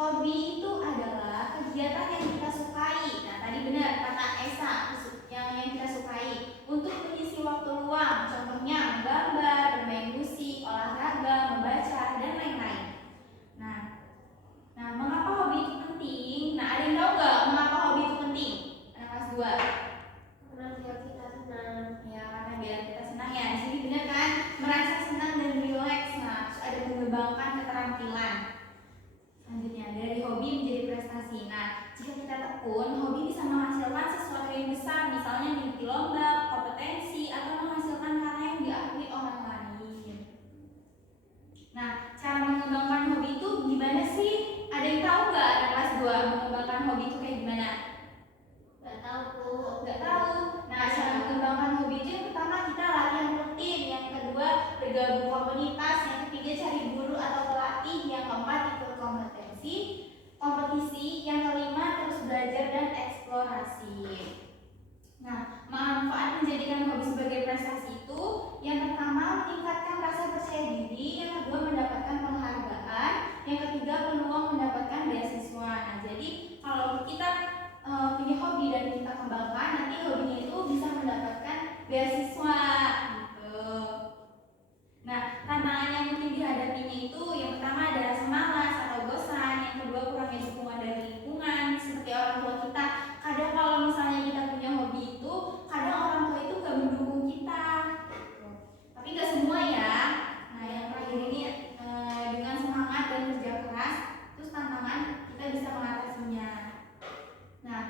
hobi itu adalah kegiatan yang kita sukai. Nah, tadi benar kata Esa, yang kita sukai untuk mengisi waktu luang. Contohnya menggambar, bermain musik, olahraga, membaca, dan lain-lain. Nah, mengapa hobi itu penting? Nah, ada yang tahu nggak mengapa hobi itu penting? Anak kelas 2. Karena biar kita senang. Ya, karena biar kita senang ya. Di sini benar kan? Merasa senang dan rileks. Nah, terus ada mengembangkan keterampilan. Selanjutnya, dari hobi menjadi prestasi. Nah, jika kita tekun, hobi bisa menghasilkan sesuatu yang besar, misalnya mengikuti lomba, kompetensi, atau menghasilkan karya yang diakui orang lain. Nah, cara mengembangkan hobi itu gimana sih? Ada yang tahu nggak anak kelas 2 mengembangkan hobi itu kayak gimana? Nggak tahu, Bu. Nggak tahu. Nah, cara mengembangkan hobi itu yang pertama kita latihan rutin, yang kedua bergabung komunitas, yang ketiga cari guru atau pelatih, yang keempat ikut kompetisi, yang kelima terus belajar dan eksplorasi. Nah, manfaat menjadikan hobi sebagai prestasi itu yang pertama meningkatkan rasa percaya diri, yang kedua mendapatkan penghargaan, yang ketiga peluang mendapatkan beasiswa. Nah, jadi kalau kita punya hobi dan kita kembangkan, nanti hobinya itu bisa mendapatkan beasiswa gitu. Nah, tantangan yang mungkin dihadapinya itu yang pertama ada rasa malas atau bosan, yang kedua kurangnya dukungan dari lingkungan seperti orang tua kita. Kadang kalau misalnya kita punya hobi itu, kadang orang tua itu gak mendukung kita. Tapi gak semua ya. Nah, yang terakhir ini dengan semangat dan kerja keras, terus tantangan kita bisa mengatasinya. Nah,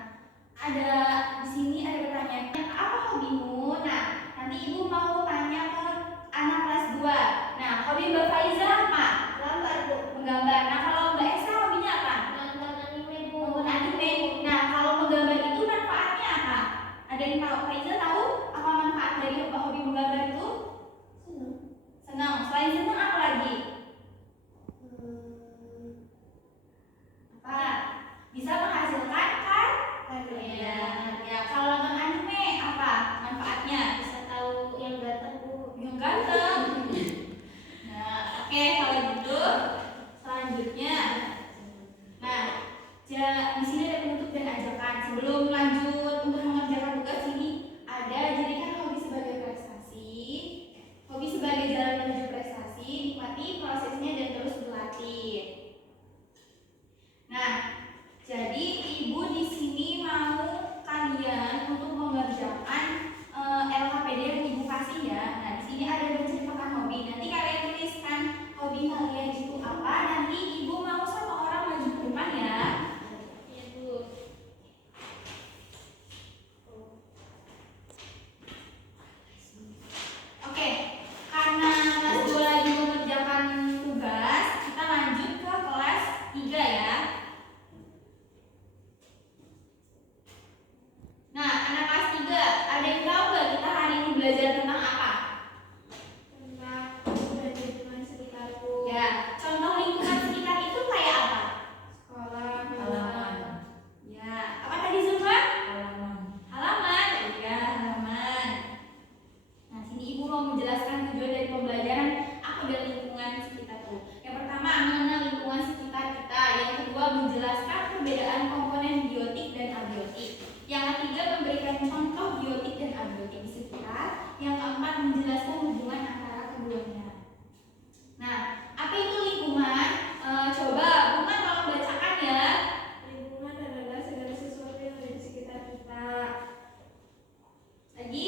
ada di sini ada pertanyaan, apa hobimu? Nah, nanti ibu mau tanya ke anak kelas 2. Nah, hobi Mbak Faiza apa? Gambar, Bu. Menggambar. Nah, kalau Mbak Esa hobinya apa? Nonton anime, Bu. Nonton anime. Nah, kalau menggambar itu manfaatnya apa? Ada yang tahu? Faiza tahu apa manfaat dari hobi menggambar itu? Senang. Senang. Selain senang apa lagi? Apa? Bisa menghasilkan kan? Ya, kalau nonton anime apa manfaatnya? Bisa tahu yang ganteng, Bu. Yang ganteng. Nah, oke, kalau gitu selanjutnya. Nah, di sini ada penutup dan ajakan. Sebelum lanjut untuk mengerjakan tugas ini, ada jadikan hobi sebagai prestasi. Hobi sebagai jalan menuju prestasi, nikmati prosesnya dan terus berlatih. Nah, jadi ibu di sini mau kalian untuk mengerjakan LKPD yang ibu kasih ya. Nah, di sini ada menceritakan hobi. Nanti kalian tuliskan hobi kalian itu apa. Nanti ibu mau sama orang maju ke depan ya. Iya, Bu. Oke, karena kelas 2 lagi mengerjakan tugas, kita lanjut ke kelas 3 ya. Nah, anak kelas 3, ada yang tahu nggak kita hari ini belajar tentang apa? Tentang lingkungan sekitarku. Ya, contoh lingkungan sekitar itu kayak apa? Sekolah, Halaman. Ya, apa tadi Zumba? Halaman. Halaman. Ya, halaman. Nah, sini ibu mau menjelaskan tujuan dari pembelajaran apa dari lingkungan sekitarku. Yang pertama, mengenal lingkungan sekitar kita. Yang kedua, menjelaskan perbedaan komponen biotik dan abiotik. Yang ketiga, memberikan contoh biotik dan abiotik di sekitar. Yang keempat, menjelaskan hubungan antara keduanya. Nah, apa itu lingkungan? Coba Bunga tolong bacakan ya. Lingkungan adalah segala sesuatu yang ada di sekitar kita. Lagi?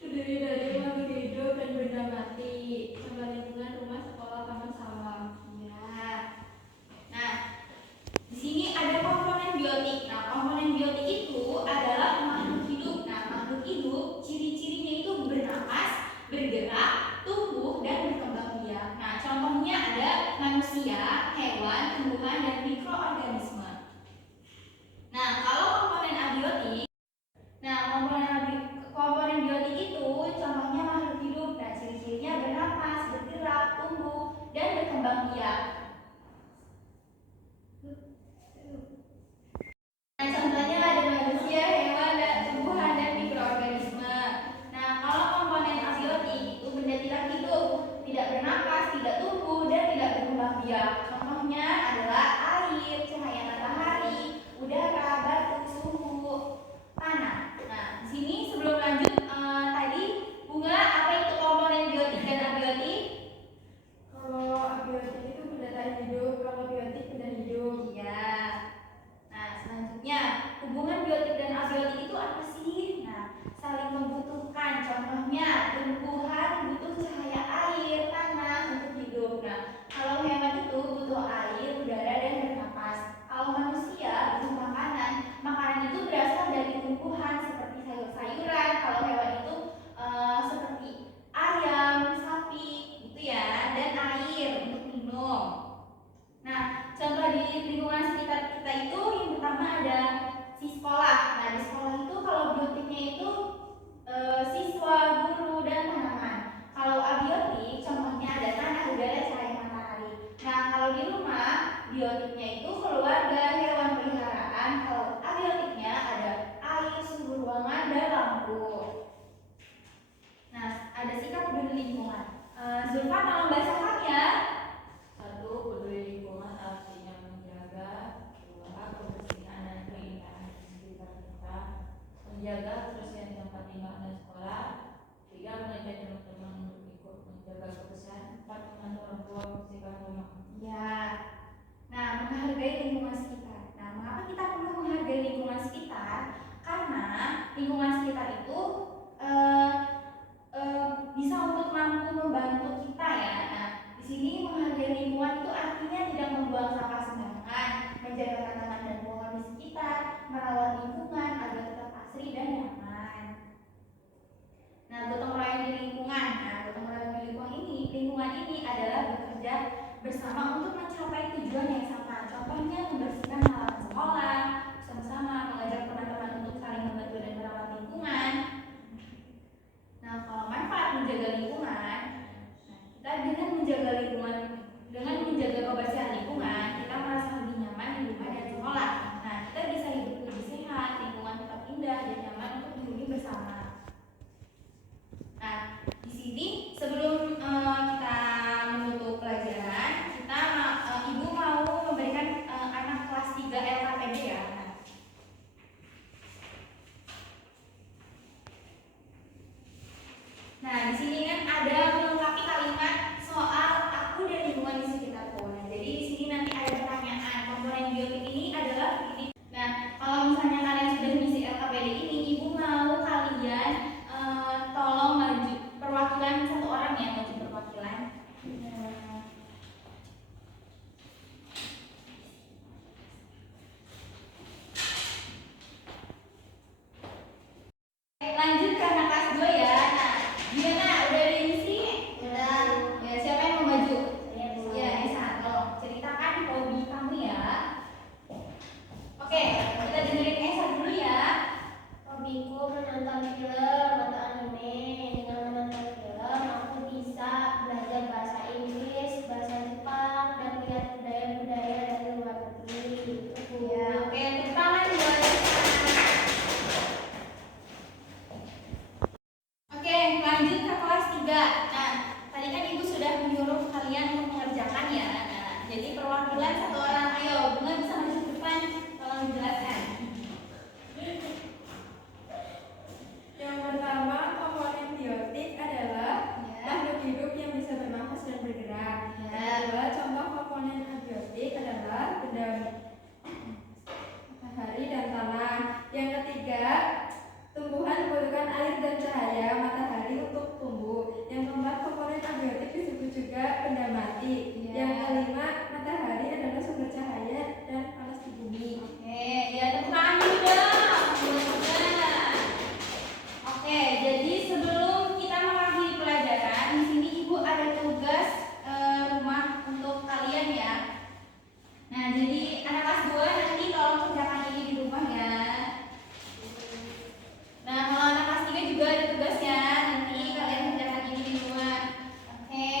Terdiri dari makhluk hidup dan benda mati. Contoh lingkungan rumah, sekolah, taman, sawah. Ya. Nah, di sini ada komponen biotik. Nah, komponen biotik itu adalah makhluk hidup. Nah, makhluk hidup ciri-cirinya itu bernapas, bergerak, tumbuh dan berkembang biak. Nah, bekerja bersama untuk mencapai tujuan yang sama. Contohnya membersihkan halaman sekolah bersama-sama, mengajak teman-teman untuk saling membantu dan merawat lingkungan. Nah, kalau manfaat menjaga lingkungan, kita dengan menjaga kebersihan lingkungan, kita merasa lebih nyaman di rumah dan sekolah. Nah, kita bisa hidup lebih sehat, lingkungan tetap indah dan nyaman untuk dihuni bersama. Nah, di sini sebelum kita menutup pelajaran, Ibu mau memberikan anak kelas 3 LKPD ya. Nah, di sini kan ada melengkapi kalimat soal aku dan lingkungan di sekitarku. Nah, jadi di sini nanti ada pertanyaan. Komponen biotik ini adalah ini. Nah, kalau misalnya kalian sudah mengisi LKPD ini, Ibu mau kalian tolong maju perwakilan satu orang ya, maju perwakilan. Lanjut ke anak kelas 2 ya. Nah, Diana udah ada isi? Udah. Ya, siapa yang mau maju? Ya, Nisa, tolong ceritakan hobi kamu ya. Oke, kita dengerin Nisa dulu ya. Hobiku menonton film atau anime. Dengan menonton film, aku bisa belajar bahasa Inggris, bahasa Jepang, dan melihat budaya-budaya dari luar negeri. Ya, oke, tepuk tangan buat Nisa. Oke, lanjut ke kelas 3. Nah, tadi kan Ibu sudah menyuruh kalian untuk mengerjakan ya. Nah, jadi perwakilan satu orang, ayo, Bunga bisa maju ke depan, tolong dijelaskan. Yang pertama, komponen biotik adalah makhluk hidup yang bisa bernafas dan bergerak. Ya. Yang kedua, contoh komponen abiotik adalah benda matahari dan tanah. Yang ketiga, tumbuhan membutuhkan air dan cahaya matahari untuk tumbuh. Yang keempat, komponen abiotik disebut juga benda mati. Ya. Yang kelima, matahari adalah sumber cahaya dan panas di bumi. Oke, ya tepuk tangan dulu dong. Oke, jadi sebelum kita mengakhiri pelajaran, di sini Ibu ada tugas rumah untuk kalian ya. Nah, jadi anak kelas 2 nanti tolong kerjakan ini di rumah ya. Nah, kalau anak kelas 3 juga ada tugasnya, nanti kalian kerjakan ini di rumah. Oke.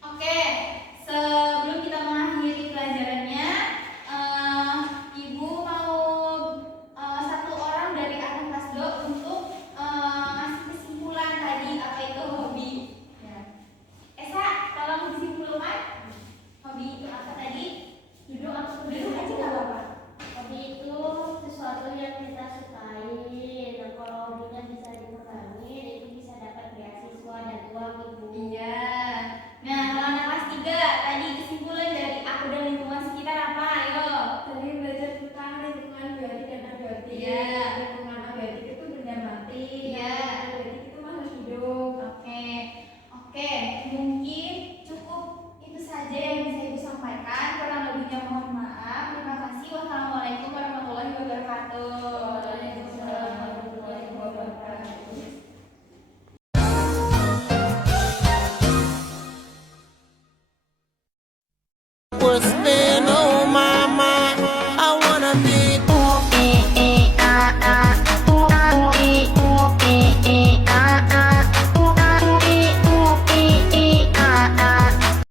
Oke, sebelum kita mengakhiri pelajarannya, Ibu mau satu orang dari anak kelas 2 untuk ngasih kesimpulan tadi apa itu hobi. Ya. Esa, tolong disimpulkan. Hobi itu apa tadi? Duduk aja nggak apa-apa. Hobi itu sesuatu yang kita sukai. Nah, kalau hobinya bisa dikembangin, itu bisa dapat beasiswa dan uang, Ibu. Iya. Nah, kalau anak kelas 3 tadi kesimpulan dari aku dan lingkungan sekitar apa? Ayo. Tadi belajar tentang lingkungan biotik dan abiotik. Iya. Lingkungan abiotik itu benda mati. Iya. Abiotik itu makhluk hidup. Oke, mungkin cukup itu saja yang bisa Ibu sampaikan. Kurang lebihnya mohon maaf. Terima kasih. Wassalamualaikum warahmatullahi wabarakatuh.